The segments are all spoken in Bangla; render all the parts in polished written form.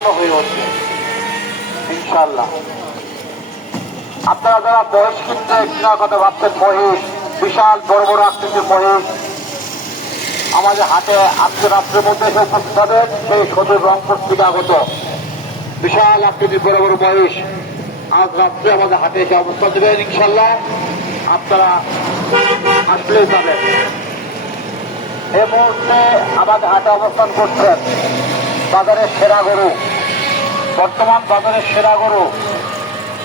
হয়ে উঠবে ইনশাল্লাহ। আপনারা যারা মহিষ কিনতে কেনার কথা ভাবছেন, মহিষ বিশাল বড় বড় আকৃতির মহিষ আমাদের হাটে আজকে রাত্রের মধ্যে এসে উপস্থিত হবেন। সেই সদর রংপুর থেকে আগত বিশাল আকৃতির বড় বড় মহিষ আজ রাত্রে আমাদের হাটে এসে অবস্থান দেবেন ইনশাল্লাহ। আপনারা আসলেই পাবেন। এই মুহূর্তে আমাদের হাটে অবস্থান করছেন বাজারের সেরা গরু, বর্তমান বাজারের সেরা গরু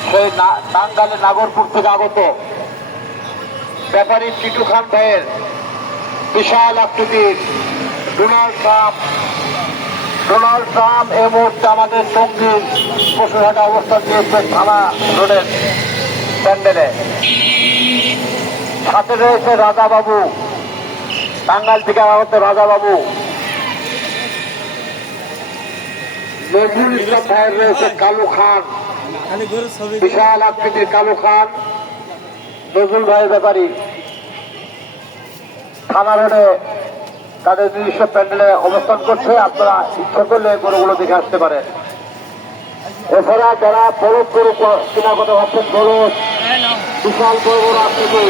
সেই টাঙ্গাইলের নাগরপুর থেকে আগত ব্যাপারী টিটু খান ভাইয়ের বিশাল আকৃতির ডোনাল্ড ট্রাম্প এই মুহূর্তে আমাদের টঙ্গীর পশুরহাটে অবস্থান দিয়েছে থানা রোডের প্যান্ডেলে। সাথে রয়েছে রাজা বাবু, টাঙ্গাইল থেকে আগত রাজা বাবু। নজরুল ইসলাম ভাইয়ের রয়েছে কালু খান, বিশাল আকৃতির কালু খান নজরুল ভাইয়ের ব্যাপারী থানা রোডে তাদের নিজস্ব প্যান্ডেলে অবস্থান করছে। আপনারা ইচ্ছা করলে গরুগুলো দেখে আসতে পারেন। এছাড়া যারা বলদ গরু কেনার কথা ভাবছেন, বলদ বিশাল বড় বড় আকৃতি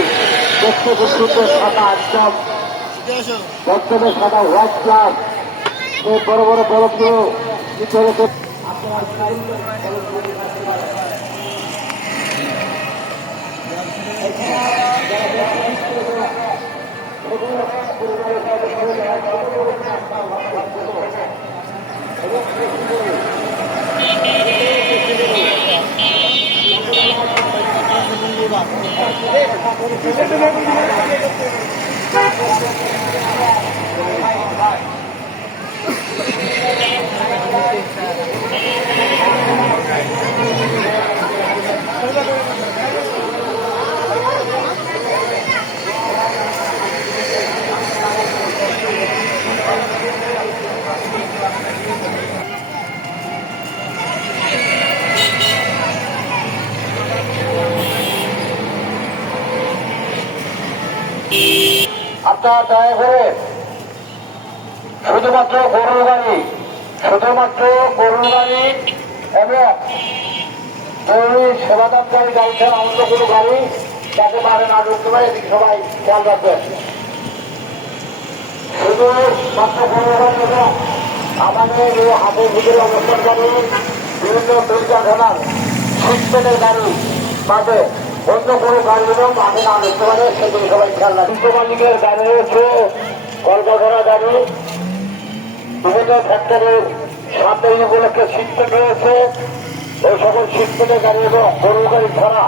দেখতে খুব সুন্দর, সাদা একদম বর্তমানে সাদা হোয়াইট প্লাস এই বড় বড় বলদগুলো নিতে হলে আপনার দয়া করে শুধুমাত্র গরুর গাড়ি এবং জরুরি সেবাদানকারী গাড়ি ছাড়া অন্য কোনো গাড়ি যাতে পারে না ঢুকতে পারে, এদিকে সবাই খেয়াল রাখবেন। শুধু মাত্র আমাদের এই হাতের ভিতরে অবস্থান করে বিভিন্ন দুর্ঘটনার শীতের গাড়ি বাদে অন্য কোনো গাড়িগুলো মাঠে না ঢুকতে পারে, সেদিকে সবাই খেয়াল রাখবেন। মালিকের গাড়ি রয়েছে, কলকারখানা গাড়ি, বিভিন্ন ফ্যাক্টরির সামনে উপলক্ষে শীতপেট রয়েছে। ওই সকল শীতপেটের গাড়ি এবং গরুর গাড়ি ছাড়া